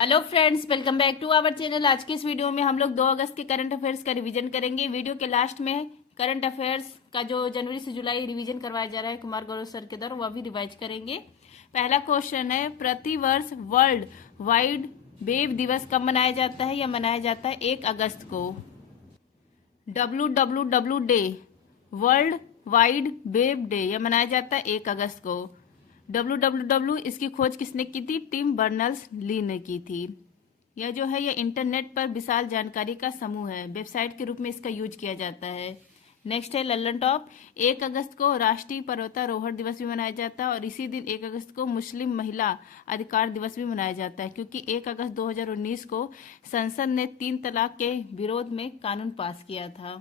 Hello friends, welcome back to our channel. आज के इस वीडियो में हम लोग 2 अगस्त के करंट अफेयर्स का रिवीजन करेंगे। वीडियो के लास्ट में करंट अफेयर्स का जो जनवरी से जुलाई रिवीजन करवाया जा रहा है कुमार गौरव सर के द्वारा, वह भी रिवाइज करेंगे। पहला क्वेश्चन है, प्रति वर्ष वर्ल्ड वाइड वेब दिवस कब मनाया जाता है? यह मनाया जाता है 1 अगस्त को। WWW day, world wide web day, यह मनाया जाता है 1 अगस्त को। WWW इसकी खोज किसने की थी? टिम बर्नर्स ली ने की थी। यह जो है यह इंटरनेट पर विशाल जानकारी का समूह है, वेबसाइट के रूप में इसका यूज किया जाता है। नेक्स्ट है लल्लन टॉप। 1 अगस्त को राष्ट्रीय पर्वतारोहण दिवस भी मनाया जाता है और इसी दिन 1 अगस्त को मुस्लिम महिला अधिकार दिवस भी मनाया जाता है, क्योंकि 1 अगस्त 2019 को संसद ने 3 तलाक के विरोध में कानून पास किया था।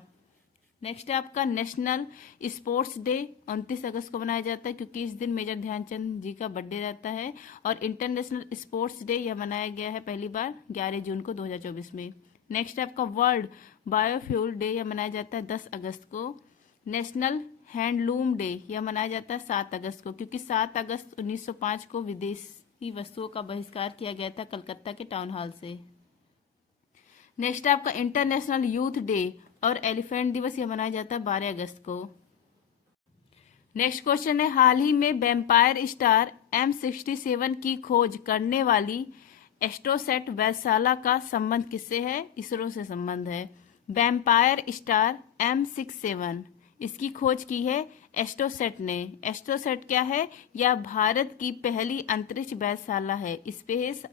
नेक्स्ट है आपका नेशनल स्पोर्ट्स डे। 29 अगस्त को मनाया जाता है क्योंकि इस दिन मेजर ध्यानचंद जी का बर्थडे रहता है। और इंटरनेशनल स्पोर्ट्स डे यह मनाया गया है पहली बार 11 जून को 2024 में। नेक्स्ट है आपका वर्ल्ड बायोफ्यूल डे, यह मनाया जाता है 10 अगस्त को। नेशनल हैंडलूम डे यह मनाया जाता है 7 अगस्त को, क्योंकि 7 अगस्त 1905 को विदेशी वस्तुओं का बहिष्कार किया गया था कलकत्ता के टाउन हॉल से। नेक्स्ट है आपका इंटरनेशनल यूथ डे और एलिफेंट दिवस, यह मनाया जाता है 12 अगस्त को। नेक्स्ट क्वेश्चन है, हाल ही में वेम्पायर स्टार M67 की खोज करने वाली एस्ट्रोसेट वैधशाला का संबंध किससे है? इसरो से संबंध है। वेम्पायर स्टार M67 इसकी खोज की है एस्ट्रोसेट ने। एस्ट्रोसेट क्या है? यह भारत की पहली अंतरिक्ष वैधशाला है, स्पेस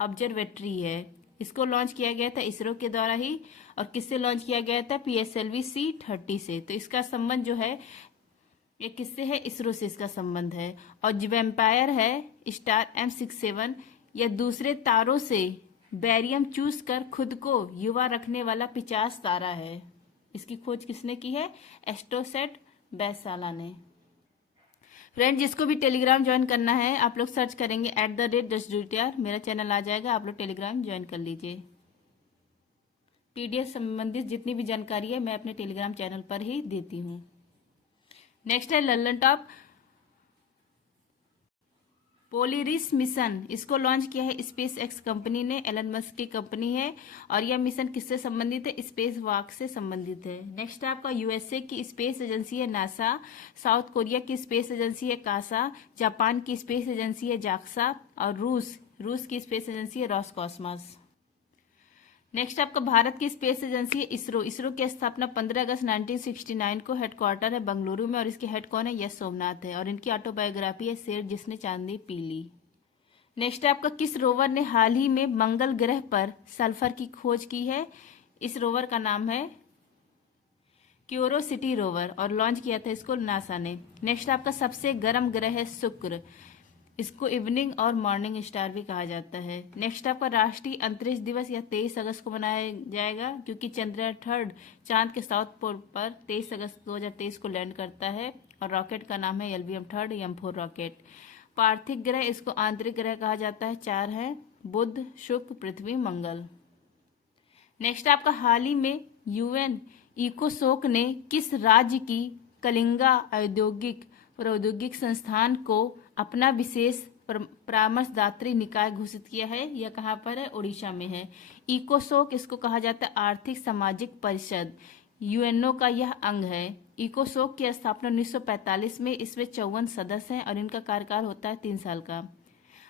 ऑब्जर्वेटरी है। इसको लॉन्च किया गया था इसरो के द्वारा ही। और किससे लॉन्च किया गया था? PSLV C30 से। तो इसका संबंध जो है ये किससे है? इसरो से इसका संबंध है। और जो वेम्पायर है स्टार M67 यह दूसरे तारों से बैरियम चूस कर खुद को युवा रखने वाला 50 तारा है। इसकी खोज किसने की है? एस्ट्रोसेट वैधशाला ने। फ्रेंड, जिसको भी टेलीग्राम ज्वाइन करना है आप लोग सर्च करेंगे @10DTR, मेरा चैनल आ जाएगा, आप लोग टेलीग्राम ज्वाइन कर लीजिए। PDF संबंधित जितनी भी जानकारी है मैं अपने टेलीग्राम चैनल पर ही देती हूँ। नेक्स्ट है लल्लन टॉप। पोलिरिस मिशन, इसको लॉन्च किया है स्पेस एक्स कंपनी ने, एलन मस्क की कंपनी है। और यह मिशन किससे संबंधित है? स्पेस वॉक से संबंधित है। नेक्स्ट है आपका USA की स्पेस एजेंसी है नासा, साउथ कोरिया की स्पेस एजेंसी है कासा, जापान की स्पेस एजेंसी है जाक्सा और रूस की स्पेस एजेंसी है रॉसकॉस्मॉस। नेक्स्ट आपका भारत की स्पेस एजेंसी है इसरो। इसरो की स्थापना 15 अगस्त 1969 को, हेडक्वार्टर है बेंगलुरु में और इसके हेड कौन है? यस सोमनाथ है। और इनकी ऑटोबायोग्राफी है शेर जिसने चांदनी पी ली। नेक्स्ट आपका किस रोवर ने हाल ही में मंगल ग्रह पर सल्फर की खोज की है? इस रोवर का नाम है क्यूरोसिटी रोवर और लॉन्च किया था इसको नासा ने। नेक्स्ट आपका सबसे गर्म ग्रह है शुक्र, इसको इवनिंग और मॉर्निंग स्टार भी कहा जाता है। नेक्स्ट आपका राष्ट्रीय अंतरिक्ष दिवस यह 23 अगस्त को मनाया जाएगा, क्योंकि चंद्रयान 3 चांद के साउथ पोल पर 23 अगस्त 2023 को लैंड करता है और रॉकेट का नाम है LVM-3 M4 रॉकेट। पार्थिव ग्रह इसको आंतरिक ग्रह कहा जाता है, 4 है, बुध, शुक्र, पृथ्वी, मंगल। नेक्स्ट आपका हाल ही में UN इकोसोक ने किस राज्य की कलिंगा औद्योगिक प्रौद्योगिक संस्थान को अपना विशेष परामर्शदात्री निकाय घोषित किया है? यह कहाँ पर है? उड़ीसा में है। इकोसोक इसको कहा जाता है आर्थिक सामाजिक परिषद, UNO का यह अंग है। इकोसोक की स्थापना 1945 में, इसमें 54 सदस्य हैं और इनका कार्यकाल होता है 3 साल का।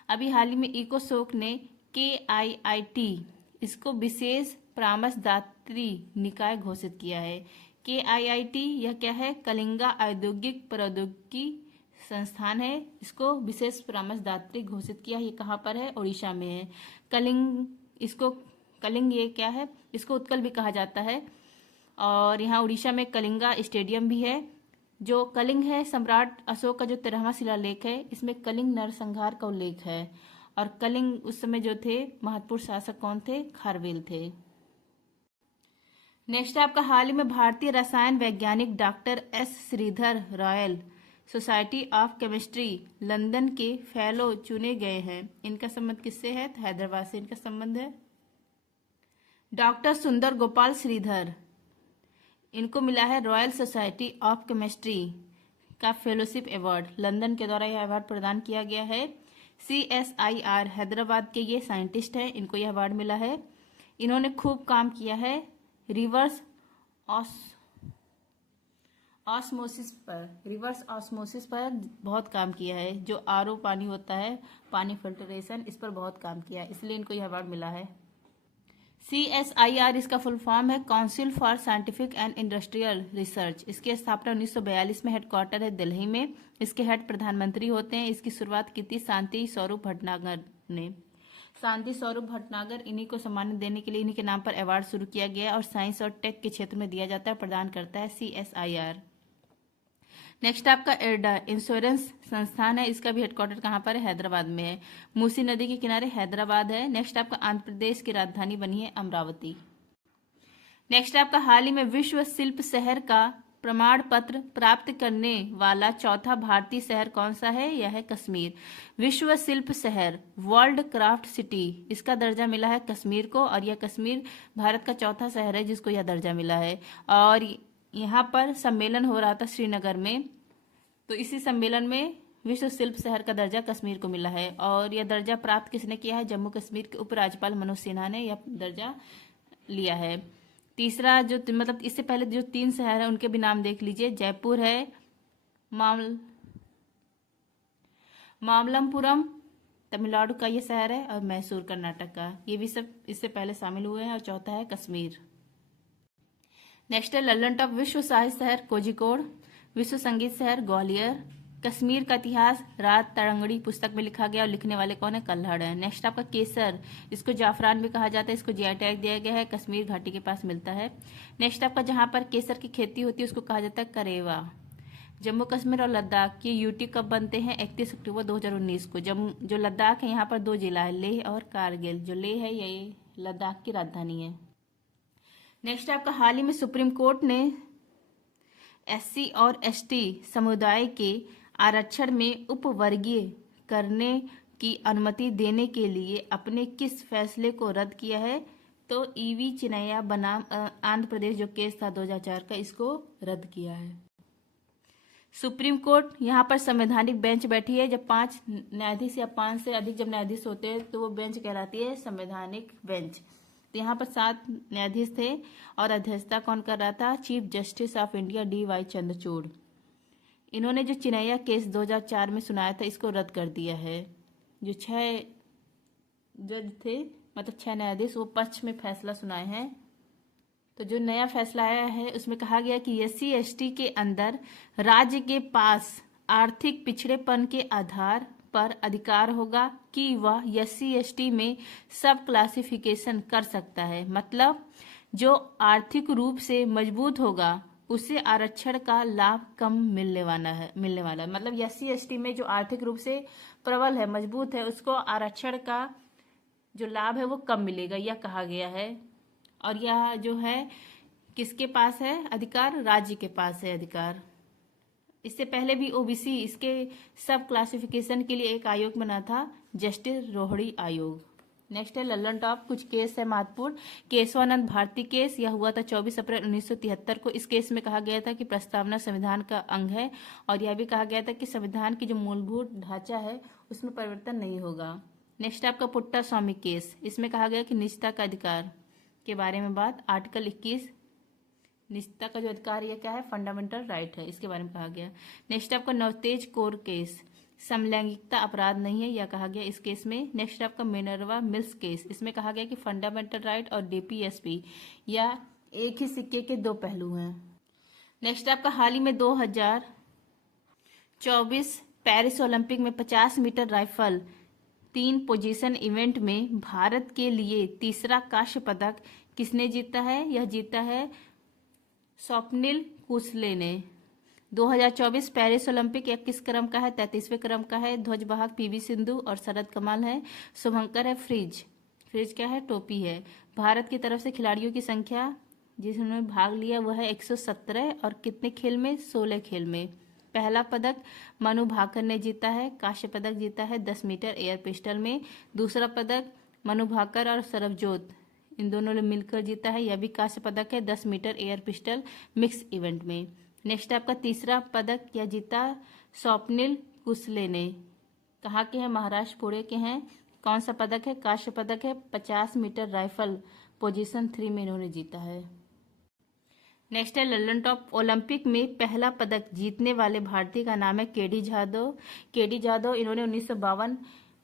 अभी हाल ही में इकोसोक ने KIIT इसको विशेष परामर्शदात्री निकाय घोषित किया है। KIIT यह क्या है? कलिंगा औद्योगिक प्रौद्योगिकी संस्थान है, इसको विशेष परामर्शदात्री घोषित किया। ये कहाँ पर है? उड़ीसा में है। कलिंग ये क्या है? इसको उत्कल भी कहा जाता है। और यहाँ उड़ीसा में कलिंगा स्टेडियम भी है। जो कलिंग है सम्राट अशोक का जो 13वां शिलालेख है, इसमें कलिंग नरसंहार का उल्लेख है। और कलिंग उस समय जो थे महत्वपूर्ण शासक कौन थे? खारवेल थे। नेक्स्ट आपका हाल ही में भारतीय रसायन वैज्ञानिक doctor S Sridhar Royal Society of Chemistry London के फेलो चुने गए हैं। इनका संबंध किससे है? तो हैदराबाद से इनका संबंध है। डॉक्टर सुंदर गोपाल श्रीधर, इनको मिला है रॉयल सोसाइटी ऑफ केमिस्ट्री का फेलोशिप अवार्ड, लंदन के द्वारा यह अवार्ड प्रदान किया गया है। CSIR हैदराबाद के ये साइंटिस्ट हैं, इनको यह अवार्ड मिला है। इन्होंने खूब काम किया है रिवर्स ऑस्मोसिस पर बहुत काम किया है। जो RO पानी होता है, पानी फिल्ट्रेशन, इस पर बहुत काम किया है, इसलिए इनको यह अवार्ड मिला है। CSIR इसका फुल फॉर्म है council for scientific and industrial research. इसकी स्थापना 1942 में, हेडक्वार्टर है दिल्ली में। इसके हेड प्रधानमंत्री होते हैं। इसकी शुरुआत की थी शांति स्वरूप भटनागर ने। शांति स्वरूप भटनागर, इन्हीं को सम्मान देने के लिए इन्हीं के नाम पर अवार्ड शुरू किया गया और साइंस और टेक के क्षेत्र में दिया जाता है, प्रदान करता है CSIR। नेक्स्ट आपका एडा इंश्योरेंस संस्थान है। इसका भी हेडक्वार्टर कहाँ पर है? हैदराबाद में है। मूसी नदी के किनारे हैदराबाद है। नेक्स्ट आपका आंध्र प्रदेश की राजधानी बनी है अमरावती। नेक्स्ट आपका हाल ही में विश्व शिल्प शहर का प्रमाण पत्र प्राप्त करने वाला चौथा भारतीय शहर कौन सा है? यह है कश्मीर। विश्व शिल्प शहर, वर्ल्ड क्राफ्ट सिटी, इसका दर्जा मिला है कश्मीर को और यह कश्मीर भारत का चौथा शहर है जिसको यह दर्जा मिला है। और यहाँ पर सम्मेलन हो रहा था श्रीनगर में, तो इसी सम्मेलन में विश्व शिल्प शहर का दर्जा कश्मीर को मिला है। और यह दर्जा प्राप्त किसने किया है? जम्मू कश्मीर के उपराज्यपाल मनोज सिन्हा ने यह दर्जा लिया है। तीसरा जो मतलब इससे पहले जो 3 शहर है उनके भी नाम देख लीजिए। जयपुर है, मामल्लपुरम तमिलनाडु का ये शहर है, और मैसूर कर्नाटक का, ये भी सब इससे पहले शामिल हुए हैं। और चौथा है कश्मीर। नेक्स्ट है लल्लन टॉप विश्व साहित्य शहर कोझिकोड, विश्व संगीत शहर ग्वालियर। कश्मीर का इतिहास रात तरंगड़ी पुस्तक में लिखा गया और लिखने वाले कौन है? कल्हड़ है। नेक्स्ट आपका केसर, इसको जाफरान भी कहा जाता है, इसको GI टैग दिया गया है, कश्मीर घाटी के पास मिलता है। नेक्स्ट आपका जहां पर केसर की खेती होती है उसको कहा जाता है करेवा। जम्मू कश्मीर और लद्दाख की यूटी कब बनते हैं? 31 अक्टूबर 2019 को। जो लद्दाख है यहाँ पर 2 जिला है, लेह और कारगिल। जो लेह है ये लद्दाख की राजधानी है। नेक्स्ट आपका हाल ही में सुप्रीम कोर्ट ने SC और ST समुदाय के आरक्षण में उपवर्गीय करने की अनुमति देने के लिए अपने किस फैसले को रद्द किया है? तो EV चिनैया बनाम आंध्र प्रदेश जो केस था 2004 का, इसको रद्द किया है। सुप्रीम कोर्ट यहाँ पर संवैधानिक बेंच बैठी है। जब 5 न्यायाधीश या 5 से अधिक जब न्यायाधीश होते हैं तो वो बेंच कहलाती है संवैधानिक बेंच। तो यहाँ पर 7 न्यायाधीश थे और अध्यक्षता कौन कर रहा था? Chief justice of India DY Chandrachud. इन्होंने जो चिनैया केस 2004 में सुनाया था इसको रद्द कर दिया है। जो 6 जज थे, मतलब 6 न्यायाधीश, वो पक्ष में फैसला सुनाए हैं। तो जो नया फैसला आया है उसमें कहा गया कि SC ST के अंदर राज्य के पास आर्थिक पिछड़ेपन के आधार पर अधिकार होगा कि वह SC ST में सब क्लासिफिकेशन कर सकता है। मतलब जो आर्थिक रूप से मजबूत होगा उसे आरक्षण का लाभ कम मिलने वाला है। मतलब SC ST में जो आर्थिक रूप से प्रबल है, मजबूत है, उसको आरक्षण का जो लाभ है वो कम मिलेगा, यह कहा गया है। और यह जो है किसके पास है अधिकार? राज्य के पास है अधिकार। इससे पहले भी OBC इसके सब क्लासिफिकेशन के लिए एक आयोग बना था, जस्टिस रोहड़ी आयोग। नेक्स्ट है लल्लन टॉप, कुछ केस है महत्वपूर्ण। केशवानंद भारती केस, यह हुआ था 24 अप्रैल 1973 को। इस केस में कहा गया था कि प्रस्तावना संविधान का अंग है और यह भी कहा गया था कि संविधान की जो मूलभूत ढांचा है उसमें परिवर्तन नहीं होगा। नेक्स्ट आपका पुट्टा स्वामी केस, इसमें कहा गया कि निजता का अधिकार के बारे में बात। आर्टिकल 21 निजता का जो अधिकार ये क्या है? फंडामेंटल राइट है, इसके बारे में कहा गया। नेक्स्ट आपका नवतेज कौर केस, समलैंगिकता अपराध नहीं है, यह कहा गया इस केस में। नेक्स्ट आपका मिनर्वा मिल्स केस, इसमें कहा गया कि फंडामेंटल राइट और DPSP या एक ही सिक्के के 2 पहलू हैं। नेक्स्ट आपका हाल ही में 2024 पेरिस ओलंपिक में 50 मीटर राइफल 3 पोजीशन इवेंट में भारत के लिए तीसरा कांस्य पदक किसने जीता है? यह जीता है स्वप्निल कुसले ने। 2024 पेरिस ओलंपिक 21 क्रम का है, 33वें क्रम का है। ध्वजवाहक PV सिंधु और शरद कमल है। शुभंकर है फ्रिज क्या है? टोपी है। भारत की तरफ से खिलाड़ियों की संख्या जिन्होंने भाग लिया वह है 117 और कितने खेल में? 16 खेल में। पहला पदक मनु भाकर ने जीता है, कांस्य पदक जीता है 10 मीटर एयर पिस्टल में। दूसरा पदक मनु भाकर और सरबजोत इन दोनों ने मिलकर जीता है, यह भी कांस्य पदक है 10 metre air pistol mix event में। नेक्स्ट आपका तीसरा पदक यह जीता स्वप्निल कुसले ने, कहाँ के हैं? महाराष्ट्र पुणे के हैं। कौन सा पदक है? कांस्य पदक है। 50 मीटर राइफल पोजीशन 3 में इन्होंने जीता है। नेक्स्ट है लंदन टॉप ओलंपिक में पहला पदक जीतने वाले भारतीय का नाम है केडी जाधव। केडी जाधव इन्होंने 1952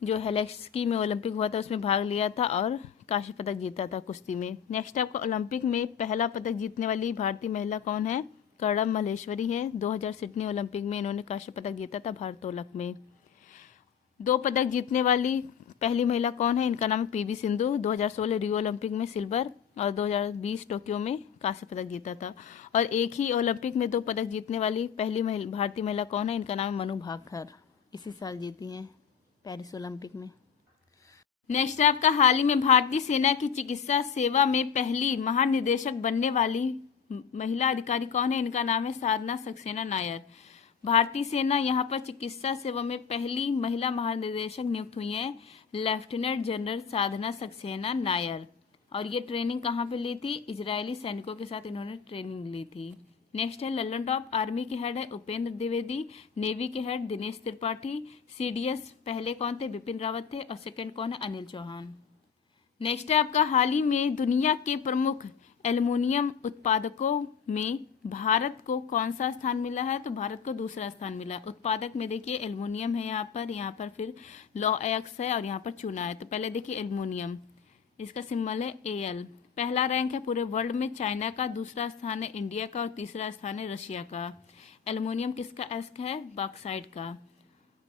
जो हेलेसिंकी में ओलंपिक हुआ था उसमें भाग लिया था और कांस्य पदक जीता था कुश्ती में। नेक्स्ट आपका ओलंपिक में पहला पदक जीतने वाली भारतीय महिला कौन है? कर्णम मल्लेश्वरी है। 2000 सिडनी ओलंपिक में इन्होंने कांस्य पदक जीता था भारोत्तोलक में। 2 पदक जीतने वाली पहली महिला कौन है? इनका नाम है पीवी सिंधु। 2016 रियो ओलंपिक में सिल्वर और 2020 टोक्यो में कांस्य पदक जीता था। और एक ही ओलंपिक में 2 पदक जीतने वाली पहली भारतीय महिला कौन है? इनका नाम है मनु भाकर, इसी साल जीती हैं पेरिस ओलंपिक में। नेक्स्ट आपका हाल ही में भारतीय सेना की चिकित्सा सेवा में पहली महानिदेशक बनने वाली महिला अधिकारी कौन है? इनका नाम है साधना सक्सेना नायर। भारतीय सेना यहाँ पर चिकित्सा सेवा में पहली महिला महानिदेशक नियुक्त हुई है लेफ्टिनेंट जनरल साधना सक्सेना नायर। और ये ट्रेनिंग कहाँ पे ली थी? इजरायली सैनिकों के साथ इन्होंने ट्रेनिंग ली थी। नेक्स्ट है लल्लन टॉप आर्मी के हेड है उपेंद्र द्विवेदी। नेवी के हेड दिनेश त्रिपाठी। सीडीएस पहले कौन थे? बिपिन रावत थे। और सेकंड कौन है? अनिल चौहान। नेक्स्ट है आपका हाल ही में दुनिया के प्रमुख एल्युमिनियम उत्पादकों में भारत को कौन सा स्थान मिला है? तो भारत को दूसरा स्थान मिला है। उत्पादक में देखिए एल्युमिनियम है यहाँ पर फिर लौह अयस्क है और यहाँ पर चूना है। तो पहले देखिए एल्युमिनियम, इसका सिंबल है AL। पहला रैंक है पूरे वर्ल्ड में चाइना का, दूसरा स्थान है इंडिया का और तीसरा स्थान है रशिया का। एल्युमिनियम किसका अयस्क है? बॉक्साइट का।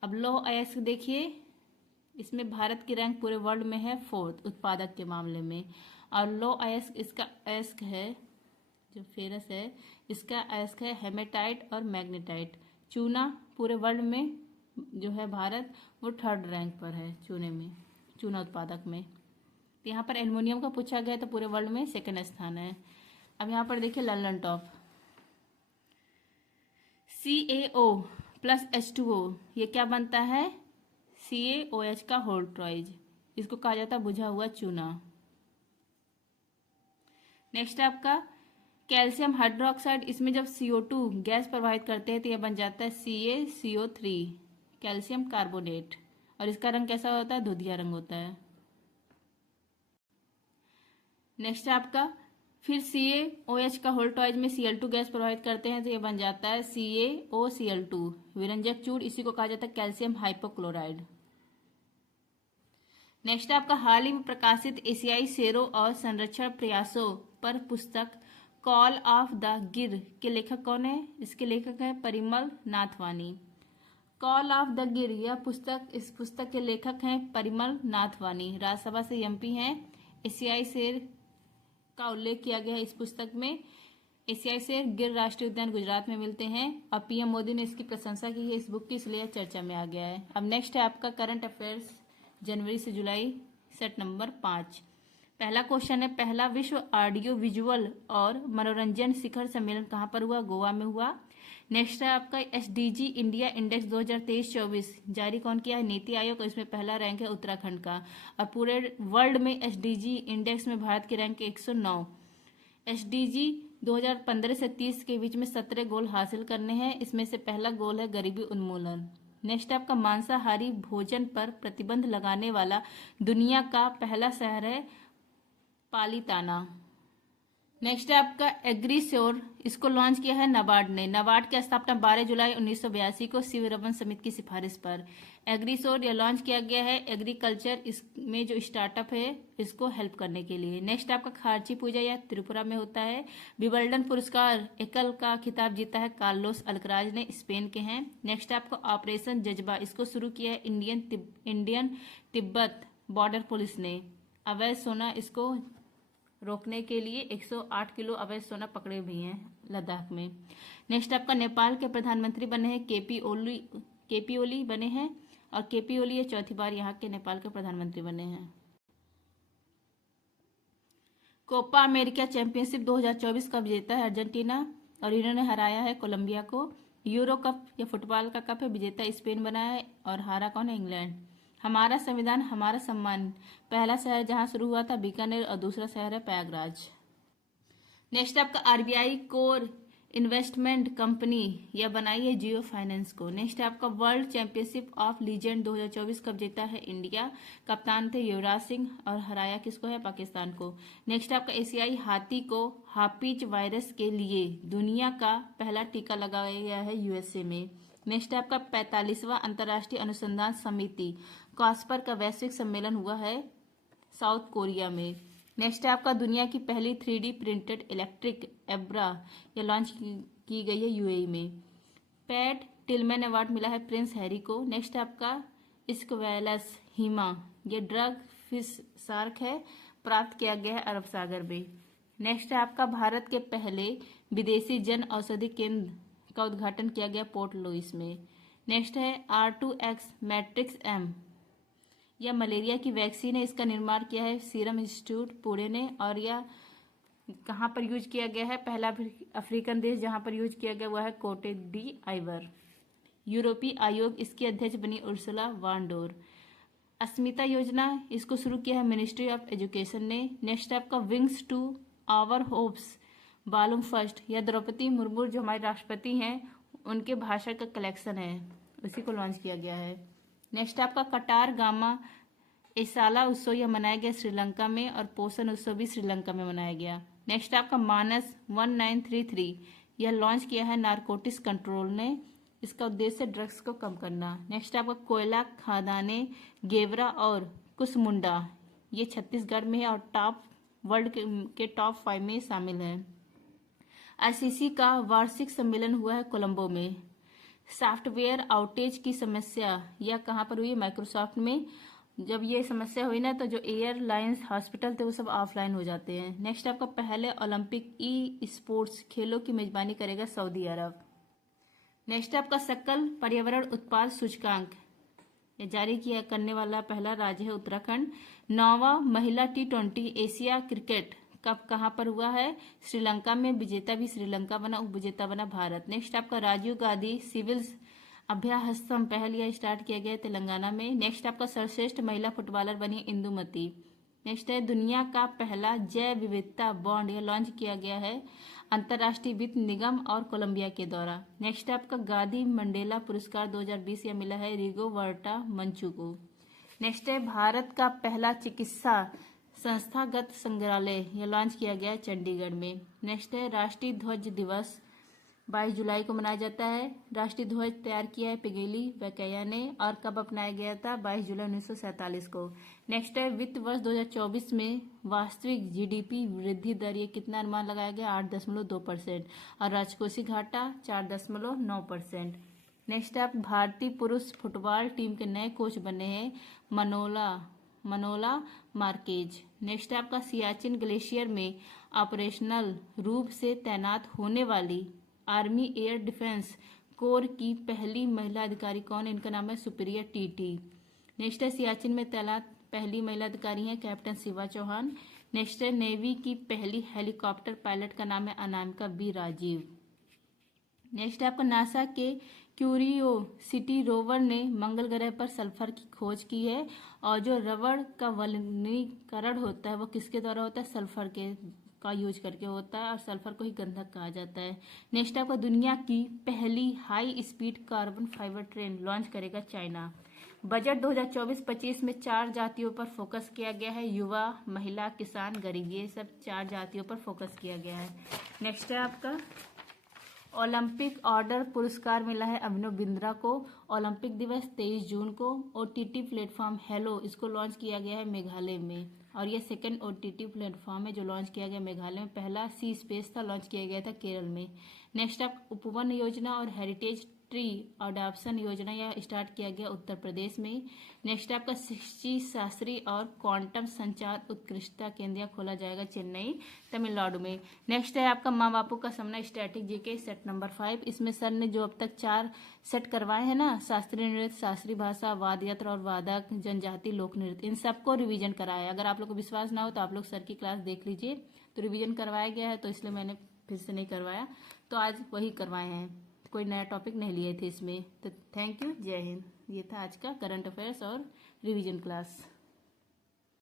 अब लौह अयस्क देखिए, इसमें भारत की रैंक पूरे वर्ल्ड में है 4th उत्पादक के मामले में। और लौह अयस्क इसका अयस्क है जो फेरस है, इसका अयस्क है हेमेटाइट और मैग्नेटाइट। चूना पूरे वर्ल्ड में जो है भारत वो 3rd रैंक पर है चूने में, चूना उत्पादक में। तो यहाँ पर एल्युमिनियम का पूछा गया तो पूरे वर्ल्ड में 2nd स्थान है। अब यहाँ पर देखिए Lallan top CaO plus H2O ये क्या बनता है? CaOH का होल्ट्रॉइज, इसको कहा जाता है बुझा हुआ चूना। नेक्स्ट आपका कैल्शियम हाइड्रोक्साइड, इसमें जब CO2 गैस प्रवाहित करते हैं तो यह बन जाता है CaCO3 कैल्शियम कार्बोनेट। और इसका रंग कैसा होता है? दूधिया रंग होता है। नेक्स्ट आपका फिर CaOH का होल्ट्रॉइज में Cl2 गैस प्रवाहित करते हैं तो यह बन जाता है CaOCl2 विरंजक चूड़, इसी को कहा जाता है कैल्शियम हाइपोक्लोराइड। नेक्स्ट आपका हाल ही में प्रकाशित एशियाई शेरों और संरक्षण प्रयासों पर पुस्तक कॉल ऑफ द गिर के लेखक कौन है? इसके लेखक है Parimal Nathwani. Call of the गिर यह पुस्तक, इस पुस्तक के लेखक हैं परिमल नाथवानी। राज्यसभा से MP हैं। एशियाई शेर का उल्लेख किया गया है इस पुस्तक में। एशियाई शेर गिर राष्ट्रीय उद्यान गुजरात में मिलते हैं और PM मोदी ने इसकी प्रशंसा की है इस बुक की, इसलिए चर्चा में आ गया है। अब नेक्स्ट है आपका करंट अफेयर्स जनवरी से जुलाई सेट नंबर 5। पहला क्वेश्चन है पहला विश्व ऑडियो विजुअल और मनोरंजन शिखर सम्मेलन कहाँ पर हुआ? गोवा में हुआ। नेक्स्ट है आपका SDG इंडिया इंडेक्स 2023-24 जारी कौन किया है? नीति आयोग। इसमें पहला रैंक है उत्तराखंड का। और पूरे वर्ल्ड में SDG इंडेक्स में भारत की रैंक 109। SDG 2015 से 30 के बीच में 17 गोल हासिल करने हैं। इसमें से पहला गोल है गरीबी उन्मूलन। नेक्स्ट आपका मांसाहारी भोजन पर प्रतिबंध लगाने वाला दुनिया का पहला शहर है पालीताना। नेक्स्ट है आपका एग्रीश्योर, इसको लॉन्च किया है नाबार्ड ने। नाबार्ड की स्थापना 12 जुलाई 1982 को शिव रमन समिति की सिफारिश पर। एग्रीश्योर यह लॉन्च किया गया है एग्रीकल्चर इसमें जो स्टार्टअप है इसको हेल्प करने के लिए। नेक्स्ट आपका खारची पूजा यह त्रिपुरा में होता है। विबल्डन पुरस्कार एकल का खिताब जीता है कार्लोस अल्कराज ने, स्पेन के हैं। नेक्स्ट आपका ऑपरेशन जज्बा, इसको शुरू किया है इंडियन तिब्बत बॉर्डर पुलिस ने। अवैध सोना, इसको रोकने के लिए 108 किलो अवैध सोना पकड़े भी हैं लद्दाख में। नेक्स्ट आपका नेपाल के प्रधानमंत्री बने हैं केपी ओली बने हैं और केपी ओली ये 4थी बार यहाँ के नेपाल के प्रधानमंत्री बने हैं। कोपा अमेरिका चैंपियनशिप 2024 का विजेता है अर्जेंटीना और इन्होंने हराया है कोलंबिया को। यूरो कप या फुटबॉल का कप है, विजेता स्पेन बना है और हारा कौन है? इंग्लैंड। हमारा संविधान हमारा सम्मान, पहला शहर जहां शुरू हुआ था बीकानेर और दूसरा शहर है प्रयागराज। नेक्स्ट आपका RBI कोर इन्वेस्टमेंट कंपनी या बनाई है जियो फाइनेंस को। नेक्स्ट है आपका वर्ल्ड चैंपियनशिप ऑफ लीजेंड 2024 कब जीता है इंडिया। कप्तान थे युवराज सिंह और हराया किसको है, पाकिस्तान को। नेक्स्ट आपका एशियाई हाथी को हाफिज वायरस के लिए दुनिया का पहला टीका लगाया गया है यूएसए में। नेक्स्ट आपका 45वां अंतर्राष्ट्रीय अनुसंधान समिति कॉस्पर का वैश्विक सम्मेलन हुआ है साउथ कोरिया में। नेक्स्ट है आपका दुनिया की पहली 3D प्रिंटेड इलेक्ट्रिक एब्रा ये लॉन्च की गई है यूएई में। पैट टिलमैन अवार्ड मिला है प्रिंस हैरी को। नेक्स्ट है आपका स्क्वेलस हीमा ये ड्रग फिश शार्क है, प्राप्त किया गया है अरब सागर में। नेक्स्ट है आपका भारत के पहले विदेशी जन औषधि केंद्र का उद्घाटन किया गया पोर्ट लुइस में। नेक्स्ट है R2X मैट्रिक्स एम यह मलेरिया की वैक्सीन है, इसका निर्माण किया है सीरम इंस्टीट्यूट पुणे ने। और यह कहाँ पर यूज किया गया है, पहला अफ्रीकन देश जहां पर यूज किया गया वह है कोटे डी आइवर। यूरोपीय आयोग इसकी अध्यक्ष बनी उर्सुला वान डोर। अस्मिता योजना इसको शुरू किया है मिनिस्ट्री ऑफ एजुकेशन ने। नेक्स्ट आपका wings to our hopes volume first या द्रौपदी मुर्मू जो हमारे राष्ट्रपति हैं उनके भाषण का कलेक्शन है, उसी को लॉन्च किया गया है। नेक्स्ट आपका कटार गामा एसाला उत्सव यह मनाया गया श्रीलंका में और पोषण उत्सव भी श्रीलंका में मनाया गया। नेक्स्ट आपका मानस 1933 यह लॉन्च किया है नारकोटिक्स कंट्रोल ने, इसका उद्देश्य ड्रग्स को कम करना। नेक्स्ट आपका कोयला खादाने गेवरा और कुसमुंडा ये छत्तीसगढ़ में है और टॉप वर्ल्ड के टॉप 5 में शामिल है। आईसीसी का वार्षिक सम्मेलन हुआ है कोलंबो में। सॉफ्टवेयर आउटेज की समस्या यह कहाँ पर हुई, माइक्रोसॉफ्ट में। जब ये समस्या हुई ना तो जो एयरलाइंस हॉस्पिटल थे वो सब ऑफलाइन हो जाते हैं। नेक्स्ट आपका पहले ओलंपिक ई स्पोर्ट्स खेलों की मेजबानी करेगा सऊदी अरब। नेक्स्ट आपका सकल पर्यावरण उत्पाद सूचकांक ये जारी किया करने वाला पहला राज्य है उत्तराखंड। 9वां महिला T20 एशिया क्रिकेट कप कहाँ पर हुआ है, श्रीलंका में। विजेता भी श्रीलंका बना, उपविजेता बना भारत। नेक्स्ट आपका राजीव गांधी सिविल अभ्यासम पहल यह स्टार्ट किया गया तेलंगाना में। नेक्स्ट आपका सर्वश्रेष्ठ महिला फुटबॉलर बनी इंदुमती। नेक्स्ट है दुनिया का पहला जैव विविधता बॉन्ड यह लॉन्च किया गया है अंतर्राष्ट्रीय वित्त निगम और कोलंबिया के द्वारा। नेक्स्ट आपका गांधी मंडेला पुरस्कार 2020 यह मिला है रिगोबर्टा मंचू को। नेक्स्ट है भारत का पहला चिकित्सा संस्थागत संग्रहालय यह लॉन्च किया गया है चंडीगढ़ में। नेक्स्ट है राष्ट्रीय ध्वज दिवस 22 जुलाई को मनाया जाता है। राष्ट्रीय ध्वज तैयार किया है पिगेली वैकेया ने और कब अपनाया गया था, 22 जुलाई 1947 को। नेक्स्ट है वित्त वर्ष 2024 में वास्तविक जीडीपी वृद्धि दर ये कितना अनुमान लगाया गया, 8.2% और राजकोषीय घाटा 4.9%। नेक्स्ट है भारतीय पुरुष फुटबॉल टीम के नए कोच बने हैं मनोला मार्केज। नेक्स्ट है आपका सियाचिन ग्लेशियर में ऑपरेशनल रूप से तैनात होने वाली आर्मी एयर डिफेंस कोर की पहली महिला अधिकारी कौन है, इनका नाम है सुप्रिया टीटी। नेक्स्ट है सियाचिन में तैनात पहली महिला अधिकारी हैं कैप्टन शिवा चौहान। नेक्स्ट है नेवी की पहली हेलीकॉप्टर पायलट का नाम है अनामिका बी राजीव। नेक्स्ट है आपका नासा के क्यूरियोसिटी रोवर ने मंगल ग्रह पर सल्फर की खोज की है और जो रबड़ का वल्कनीकरण होता है वो किसके द्वारा होता है, सल्फर के का यूज करके होता है और सल्फर को ही गंधक कहा जाता है। नेक्स्ट आपका दुनिया की पहली high speed carbon fibre train launch करेगा चाइना। बजट 2024-25 में 4 जातियों पर फोकस किया गया है, युवा, महिला, किसान, गरीब, ये सब 4 जातियों पर फोकस किया गया है। नेक्स्ट है आपका ओलंपिक ऑर्डर पुरस्कार मिला है अभिनव बिंद्रा को। ओलंपिक दिवस 23 जून को। ओटीटी प्लेटफॉर्म हेलो इसको लॉन्च किया गया है मेघालय में और ये सेकंड ओटीटी प्लेटफॉर्म है जो लॉन्च किया गया मेघालय में। पहला सी स्पेस था, लॉन्च किया गया था केरल में। नेक्स्ट आप उपवन योजना और हेरिटेज ट्री अडॉप्शन योजना यह स्टार्ट किया गया उत्तर प्रदेश में। नेक्स्ट आपका शिक्षी शास्त्री और क्वांटम संचार उत्कृष्टता केंद्र खोला जाएगा चेन्नई तमिलनाडु में। नेक्स्ट है आपका माँ बापू का सपना स्टैटिक जीके सेट नंबर 5। इसमें सर ने जो अब तक 4 सेट करवाए हैं ना, शास्त्रीय नृत्य, शास्त्रीय भाषा, वाद यंत्र और वादक, जनजाति लोक नृत्य, इन सबको रिवीजन कराया है। अगर आप लोग को विश्वास ना हो तो आप लोग सर की क्लास देख लीजिए, तो रिवीजन करवाया गया है, तो इसलिए मैंने फिर से नहीं करवाया, तो आज वही करवाए हैं, कोई नया टॉपिक नहीं लिए थे इसमें। तो थैंक यू, जय हिंद। ये था आज का करंट अफेयर्स और रिवीजन क्लास।